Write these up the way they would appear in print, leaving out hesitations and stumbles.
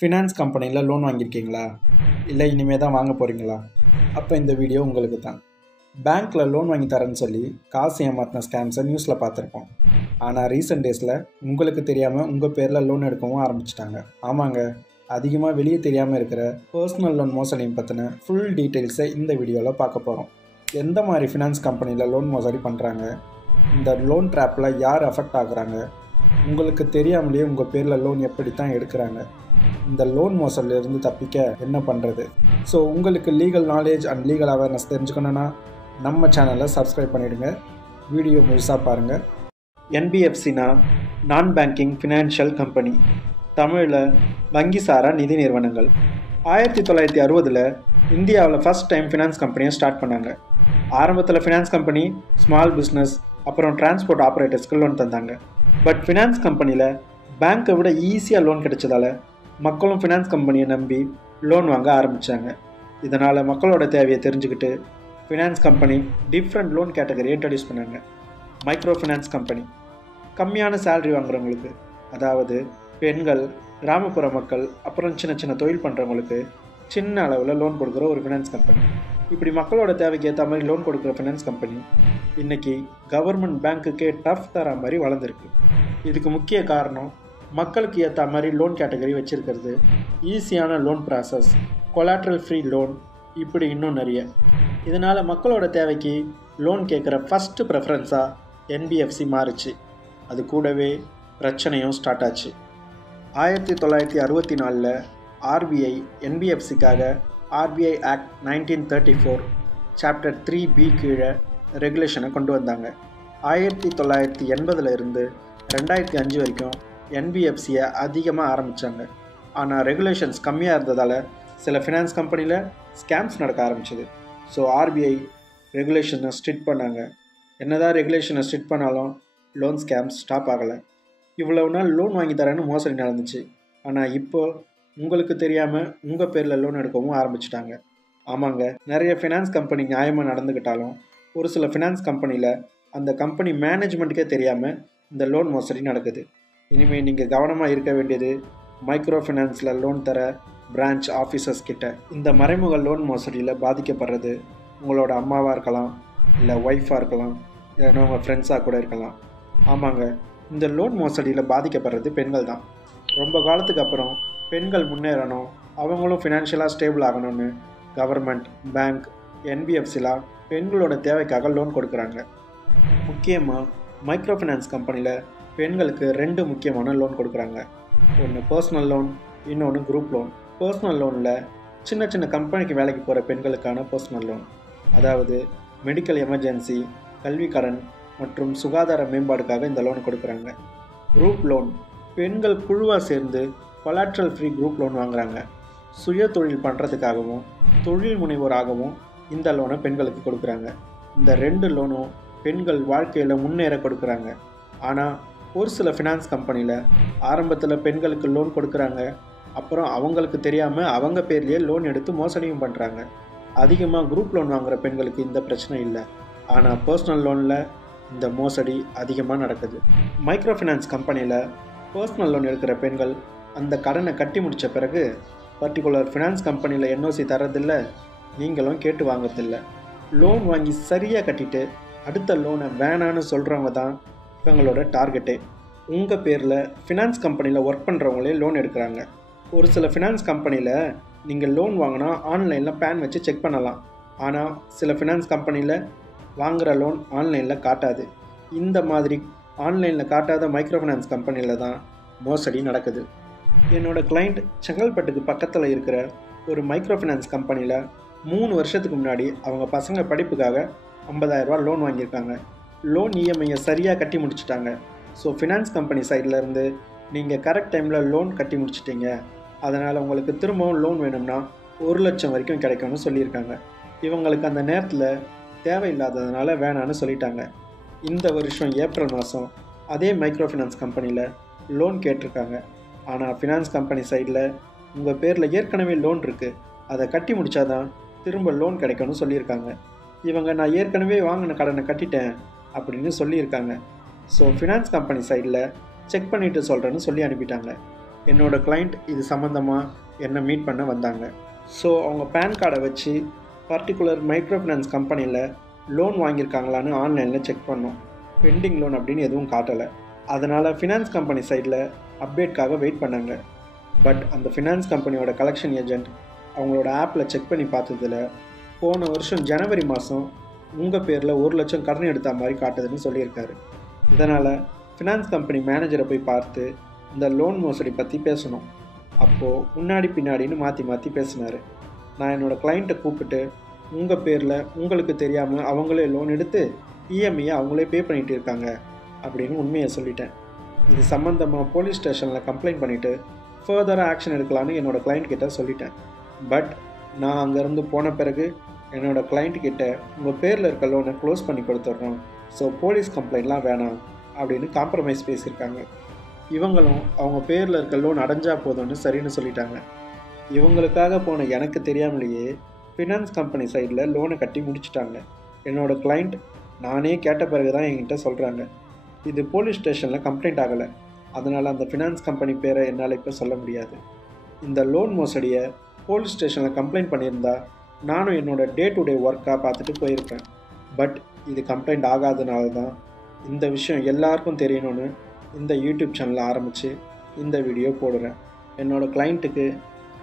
Finance கம்பெனியில் loan வாங்கியிருக்கீங்களா? இல்லை இனிமேல் தான் வாங்க போகிறீங்களா? அப்போ இந்த வீடியோ உங்களுக்கு தான். பேங்க்கில் லோன் வாங்கி தரேன்னு சொல்லி காசு ஏமாத்தின ஸ்கேம்ஸை நியூஸில் பார்த்துருப்போம். ஆனால் ரீசெண்ட் டேஸில் உங்களுக்கு தெரியாமல் உங்கள் பேரில் லோன் எடுக்கவும் ஆரம்பிச்சிட்டாங்க. ஆமாங்க, அதிகமாக வெளியே தெரியாமல் இருக்கிற பர்சனல் லோன் மோசடியும் பற்றின ஃபுல் டீட்டெயில்ஸை இந்த வீடியோவில் பார்க்க போகிறோம். எந்த மாதிரி ஃபினான்ஸ் கம்பெனியில் லோன் மோசடி பண்ணுறாங்க, இந்த லோன் ட்ராப்பில் யார் அஃபெக்ட் ஆகுறாங்க, உங்களுக்கு தெரியாமலேயே உங்கள் பேரில் லோன் எப்படி தான் எடுக்கிறாங்க, இந்த லோன் மோசடிலிருந்து தப்பிக்க என்ன பண்ணுறது. ஸோ உங்களுக்கு legal knowledge and legal awareness தெரிஞ்சுக்கணுன்னா நம்ம சேனலை சப்ஸ்கிரைப் பண்ணிவிடுங்க. வீடியோ முழுசாக பாருங்கள். என்பிஎஃப்சினா நான் பேங்கிங் ஃபினான்ஷியல் கம்பெனி, தமிழில் வங்கி சாரா நிதி நிறுவனங்கள். 1960 இந்தியாவில் ஃபஸ்ட் டைம் ஃபினான்ஸ் கம்பெனியை ஸ்டார்ட் பண்ணாங்க. ஆரம்பத்தில் ஃபினான்ஸ் கம்பெனி ஸ்மால் பிஸ்னஸ் அப்புறம் டிரான்ஸ்போர்ட் ஆப்ரேட்டர்ஸ்க்கு லோன் தந்தாங்க. பட் ஃபினான்ஸ் கம்பெனியில் பேங்க்கை விட ஈஸியாக லோன் கிடைச்சதால மக்களும் ஃபினான்ஸ் கம்பெனியை நம்பி லோன் வாங்க ஆரம்பித்தாங்க. இதனால் மக்களோட தேவையை தெரிஞ்சுக்கிட்டு finance company different loan category introduce பண்ணாங்க. மைக்ரோ ஃபினான்ஸ் கம்பெனி, கம்மியான சேலரி வாங்குறவங்களுக்கு, அதாவது பெண்கள், கிராமப்புற மக்கள், அப்புறம் சின்ன சின்ன தொழில் பண்ணுறவங்களுக்கு சின்ன அளவில் லோன் கொடுக்குற ஒரு ஃபினான்ஸ் கம்பெனி. இப்படி மக்களோட தேவைக்கு ஏற்ற மாதிரி லோன் கொடுக்குற ஃபினான்ஸ் கம்பெனி இன்றைக்கி கவர்மெண்ட் பேங்க்குக்கே டஃப் தர மாதிரி வளர்ந்துருக்கு. இதுக்கு முக்கிய காரணம் மக்களுக்கு ஏற்ற மாதிரி லோன் கேட்டகரி வச்சுருக்கிறது, ஈஸியான loan process, collateral free loan, இப்படி இன்னும் நிறைய. இதனால் மக்களோட தேவைக்கு லோன் கேட்குற ஃபஸ்ட்டு ப்ரெஃபரன்ஸாக என்பிஎஃப்சி மாறுச்சு. அது கூடவே பிரச்சனையும் ஸ்டார்ட் ஆச்சு. 1964 ஆர்பிஐ என்பிஎஃப்சிக்காக ஆர்பிஐ ஆக்ட் 1934 சாப்டர் 3B கீழே ரெகுலேஷனை கொண்டு வந்தாங்க. 1980 இருந்து 2005 வரைக்கும் என்பிஎஃப்சியை அதிகமாக ஆரம்பித்தாங்க. ஆனால் ரெகுலேஷன்ஸ் கம்மியாக இருந்ததால் சில ஃபினான்ஸ் கம்பெனியில் ஸ்கேம்ஸ் நடக்க ஆரம்பிச்சிது. ஸோ ஆர்பிஐ ரெகுலேஷனை ஸ்ட்ரிக்ட் பண்ணாங்க. என்னதான் ரெகுலேஷனை ஸ்ட்ரிக்ட் பண்ணாலும் லோன் ஸ்கேம்ஸ் ஸ்டாப் ஆகலை. இவ்வளவு நாள் லோன் வாங்கி தரேன்னு மோசடி நடந்துச்சு. ஆனால் இப்போது உங்களுக்கு தெரியாமல் உங்கள் பேரில் லோன் எடுக்கவும் ஆரம்பிச்சிட்டாங்க. ஆமாங்க, நிறைய ஃபினான்ஸ் கம்பெனி நியாயமாக நடந்துக்கிட்டாலும் ஒரு சில ஃபினான்ஸ் கம்பெனியில் அந்த கம்பெனி மேனேஜ்மெண்ட்டுக்கே தெரியாமல் இந்த லோன் மோசடி நடக்குது. இனிமேல் நீங்கள் கவனமாக இருக்க வேண்டியது மைக்ரோ ஃபினான்ஸில் லோன் தர பிரான்ச் ஆஃபீஸர்ஸ் கிட்ட. இந்த மறைமுக லோன் மோசடியில் பாதிக்கப்படுறது உங்களோட அம்மாவாக இருக்கலாம், இல்லை ஒய்ஃபாக இருக்கலாம், இல்லைன்னா உங்கள் ஃப்ரெண்ட்ஸாக கூட இருக்கலாம். ஆமாங்க, இந்த லோன் மோசடியில் பாதிக்கப்படுறது பெண்கள் தான். ரொம்ப காலத்துக்கு அப்புறம் பெண்கள் முன்னேறணும், அவங்களும் ஃபினான்ஷியலாக ஸ்டேபிள் ஆகணும்னு கவர்மெண்ட், பேங்க், என்பிஎஃப்சிலாம் பெண்களோட தேவைக்காக லோன் கொடுக்குறாங்க. முக்கியமாக மைக்ரோ ஃபினான்ஸ் கம்பெனியில் பெண்களுக்கு 2 முக்கியமான லோன் கொடுக்குறாங்க. ஒன்று பர்சனல் லோன், இன்னொன்று குரூப் லோன். பர்சனல் லோனில் சின்ன சின்ன கம்பெனிக்கு வேலைக்கு போகிற பெண்களுக்கான பர்சனல் லோன், அதாவது மெடிக்கல் எமர்ஜென்சி, கல்வி கடன் மற்றும் சுகாதார மேம்பாடுக்காக இந்த லோன் கொடுக்குறாங்க. குரூப் லோன், பெண்கள் குழுவாக சேர்ந்து கொலாட்ரல் ஃப்ரீ குரூப் லோன் வாங்குறாங்க. சுய தொழில் பண்ணுறதுக்காகவும் தொழில் முனைவோராகவும் இந்த லோனை பெண்களுக்கு கொடுக்குறாங்க. இந்த 2 லோனும் பெண்கள் வாழ்க்கையில் முன்னேற கொடுக்குறாங்க. ஆனால் ஒரு சில ஃபினான்ஸ் கம்பெனியில் ஆரம்பத்தில் பெண்களுக்கு லோன் கொடுக்குறாங்க, அப்புறம் அவங்களுக்கு தெரியாமல் அவங்க பேர்லேயே லோன் எடுத்து மோசடியும் பண்ணுறாங்க. அதிகமாக குரூப் லோன் வாங்குகிற பெண்களுக்கு இந்த பிரச்சனை இல்லை. ஆனால் பர்சனல் லோனில் இந்த மோசடி அதிகமாக நடக்குது. மைக்ரோ ஃபினான்ஸ் கம்பெனியில் பர்சனல் லோன் எடுக்கிற பெண்கள் அந்த கடனை கட்டி முடித்த பிறகு பர்டிகுலர் ஃபினான்ஸ் கம்பெனியில் என்ஓசி தரதில்ல, நீங்களும் கேட்டு வாங்கிறதில்ல. லோன் வாங்கி சரியாக கட்டிட்டு அடுத்த லோனை வேணான்னு சொல்கிறவங்க தான் இவங்களோட டார்கெட்டே. உங்கள் பேரில் ஃபினான்ஸ் கம்பெனியில் ஒர்க் பண்ணுறவங்களே லோன் எடுக்கிறாங்க. ஒரு சில ஃபினான்ஸ் கம்பெனியில் நீங்கள் லோன் வாங்கினா ஆன்லைனில் பேன் வச்சு செக் பண்ணலாம். ஆனால் சில ஃபினான்ஸ் கம்பெனியில் வாங்குகிற லோன் ஆன்லைனில் காட்டாது. இந்த மாதிரி ஆன்லைனில் காட்டாத மைக்ரோ ஃபினான்ஸ் கம்பெனியில் தான் மோசடி நடக்குது. என்னோடய கிளைண்ட் செங்கல்பட்டுக்கு பக்கத்தில் இருக்கிற ஒரு மைக்ரோ ஃபினான்ஸ் கம்பெனியில் 3 வருஷத்துக்கு முன்னாடி அவங்க பசங்க படிப்புக்காக 50,000 ரூபா லோன் வாங்கியிருக்காங்க. லோன் இஎம்ஐயை சரியாக கட்டி முடிச்சிட்டாங்க. ஸோ ஃபினான்ஸ் கம்பெனி சைட்லேருந்து நீங்கள் கரெக்ட் டைமில் லோன் கட்டி முடிச்சிட்டிங்க, அதனால் உங்களுக்கு திரும்பவும் லோன் வேணும்னா 1 லட்சம் வரைக்கும் கிடைக்கும்னு சொல்லியிருக்காங்க. இவங்களுக்கு அந்த நேரத்தில் தேவையில்லாததுனால வேணான்னு சொல்லிட்டாங்க. இந்த வருஷம் ஏப்ரல் மாதம் அதே மைக்ரோ ஃபினான்ஸ் கம்பெனியில் லோன் கேட்டிருக்காங்க. ஆனால் ஃபினான்ஸ் கம்பெனி சைடில் உங்கள் பேரில் ஏற்கனவே லோன் இருக்குது, அதை கட்டி முடித்தாதான் திரும்ப லோன் கிடைக்கும்னு சொல்லியிருக்காங்க. இவங்க நான் ஏற்கனவே வாங்கின கடனை கட்டிட்டேன் அப்படின்னு சொல்லியிருக்காங்க. ஸோ ஃபினான்ஸ் கம்பெனி சைடில் செக் பண்ணிவிட்டு சொல்கிறேன்னு சொல்லி அனுப்பிட்டாங்க. என்னோடய கிளைண்ட் இது சம்மந்தமாக என்னை மீட் பண்ண வந்தாங்க. ஸோ அவங்க பேன் கார்டை வச்சு பர்டிகுலர் மைக்ரோ ஃபினான்ஸ் கம்பெனியில் லோன் வாங்கியிருக்காங்களான்னு ஆன்லைனில் செக் பண்ணோம். பெண்டிங் லோன் அப்படின்னு எதுவும் காட்டலை. அதனால் ஃபினான்ஸ் கம்பெனி சைடில் அப்டேட்காக வெயிட் பண்ணாங்க. பட் அந்த ஃபினான்ஸ் கம்பெனியோட கலெக்ஷன் ஏஜெண்ட் அவங்களோட ஆப்பில் செக் பண்ணி பார்த்ததில் போன வருஷம் ஜனவரி மாதம் உங்கள் பேரில் 1 லட்சம் கடன் எடுத்த மாதிரி காட்டுதுன்னு சொல்லியிருக்காரு. இதனால் ஃபினான்ஸ் கம்பெனி மேனேஜரை போய் பார்த்து இந்த லோன் மோசடி பற்றி பேசணும். அப்போது முன்னாடி பின்னாடின்னு மாற்றி மாற்றி பேசினார். நான் என்னோடய கிளைண்ட்டை கூப்பிட்டு உங்கள் பேரில் உங்களுக்கு தெரியாமல் அவங்களே லோன் எடுத்து இஎம்ஐயை அவங்களே பே பண்ணிகிட்டு இருக்காங்க அப்படின்னு உண்மையை சொல்லிட்டேன். இது சம்மந்தமாக போலீஸ் ஸ்டேஷனில் கம்ப்ளைண்ட் பண்ணிவிட்டு ஃபர்தராக ஆக்ஷன் எடுக்கலான்னு என்னோடய கிளைண்ட் கிட்ட சொல்லிட்டேன். பட் நான் அங்கேருந்து போன பிறகு என்னோடய கிளைண்ட் கிட்ட உங்கள் பேரில் இருக்க லோனை க்ளோஸ் பண்ணி கொடுத்துட்றோம், ஸோ போலீஸ் கம்ப்ளைண்ட்லாம் வேணாம் அப்படின்னு காம்ப்ரமைஸ் பேசியிருக்காங்க. இவங்களும் அவங்க பேரில் இருக்க லோன் அடைஞ்சால் போதும்னு சரின்னு சொல்லிட்டாங்க. இவங்களுக்காக போன எனக்கு தெரியாமலேயே ஃபினான்ஸ் கம்பெனி சைடில் லோனை கட்டி முடிச்சிட்டாங்க. என்னோடய கிளைண்ட் நானே கேட்ட பிறகு தான் என்கிட்ட சொல்கிறாங்க. இது போலீஸ் ஸ்டேஷனில் கம்ப்ளைண்ட் ஆகலை, அதனால் அந்த ஃபினான்ஸ் கம்பெனி பேரை என்னால் இப்போ சொல்ல முடியாது. இந்த லோன் மோசடியை போலீஸ் ஸ்டேஷனில் கம்ப்ளைண்ட் பண்ணியிருந்தா நானும் என்னோடய டே டு டே ஒர்க்காக பார்த்துட்டு போயிருப்பேன். பட் இது கம்ப்ளைண்ட் ஆகாதனால தான் இந்த விஷயம் எல்லாருக்கும் தெரியணும்னு இந்த யூடியூப் சேனலை ஆரம்பித்து இந்த வீடியோ போடுறேன். என்னோடய கிளைண்ட்டுக்கு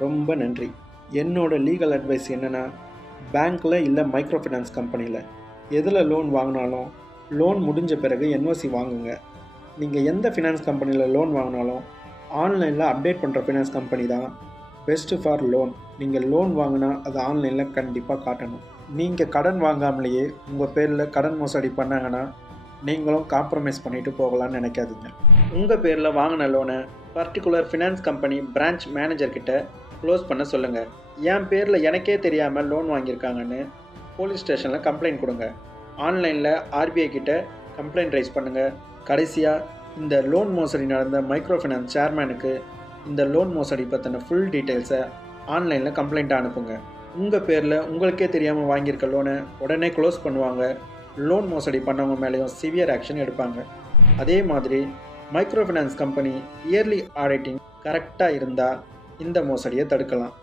ரொம்ப நன்றி. என்னோடய லீகல் அட்வைஸ் என்னென்னா, பேங்க்கில் இல்லை மைக்ரோ ஃபினான்ஸ் கம்பெனியில் எதில் லோன் வாங்கினாலும் லோன் முடிஞ்ச பிறகு என்ஓசி வாங்குங்க. நீங்கள் எந்த ஃபினான்ஸ் கம்பெனியில் லோன் வாங்கினாலும் ஆன்லைனில் அப்டேட் பண்ணுற ஃபினான்ஸ் கம்பெனி தான் பெஸ்ட்டு ஃபார் லோன். நீங்கள் லோன் வாங்கினா அது ஆன்லைனில் கண்டிப்பாக காட்டணும். நீங்கள் கடன் வாங்காமலேயே உங்கள் பேரில் கடன் மோசடி பண்ணாங்கன்னா நீங்களும் காம்ப்ரமைஸ் பண்ணிவிட்டு போகலான்னு நினைக்காதீங்க. உங்கள் பேரில் வாங்கின லோனை பர்டிகுலர் ஃபினான்ஸ் கம்பெனி பிரான்ச் மேனேஜர்கிட்ட க்ளோஸ் பண்ண சொல்லுங்கள். என் பேரில் எனக்கே தெரியாமல் லோன் வாங்கியிருக்காங்கன்னு போலீஸ் ஸ்டேஷனில் கம்ப்ளைண்ட் கொடுங்க. ஆன்லைனில் ஆர்பிஐ கிட்ட கம்ப்ளைண்ட் ரைஸ் பண்ணுங்கள். கடைசியாக இந்த லோன் மோசடி நடந்த மைக்ரோ ஃபினான்ஸ் சேர்மேனுக்கு இந்த லோன் மோசடி பற்றின ஃபுல் டீட்டெயில்ஸை ஆன்லைனில் கம்ப்ளைண்ட்டாக அனுப்புங்க. உங்கள் பேரில் உங்களுக்கே தெரியாமல் வாங்கியிருக்க லோனை உடனே க்ளோஸ் பண்ணுவாங்க. லோன் மோசடி பண்ணவங்க மேலேயும் சிவியர் ஆக்ஷன் எடுப்பாங்க. அதே மாதிரி micro finance company early auditing கரெக்டாக இருந்தால் இந்த மோசடியை தடுக்கலாம்.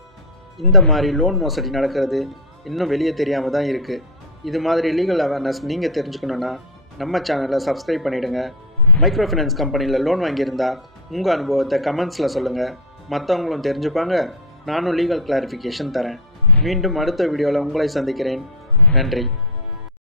இந்த மாதிரி லோன் மோசடி நடக்கிறது இன்னும் வெளியே தெரியாமல் தான் இருக்குது. இது மாதிரி லீகல் அவேர்னஸ் நீங்கள் தெரிஞ்சுக்கணுன்னா நம்ம சேனலை சப்ஸ்கிரைப் பண்ணிவிடுங்க. மைக்ரோ ஃபினான்ஸ் கம்பெனியில் லோன் வாங்கியிருந்தால் உங்கள் அனுபவத்தை கமெண்ட்ஸில் சொல்லுங்கள். மற்றவங்களும் தெரிஞ்சுப்பாங்க. நானும் லீகல் கிளாரிஃபிகேஷன் தரேன். மீண்டும் அடுத்த வீடியோவில் உங்களை சந்திக்கிறேன். நன்றி.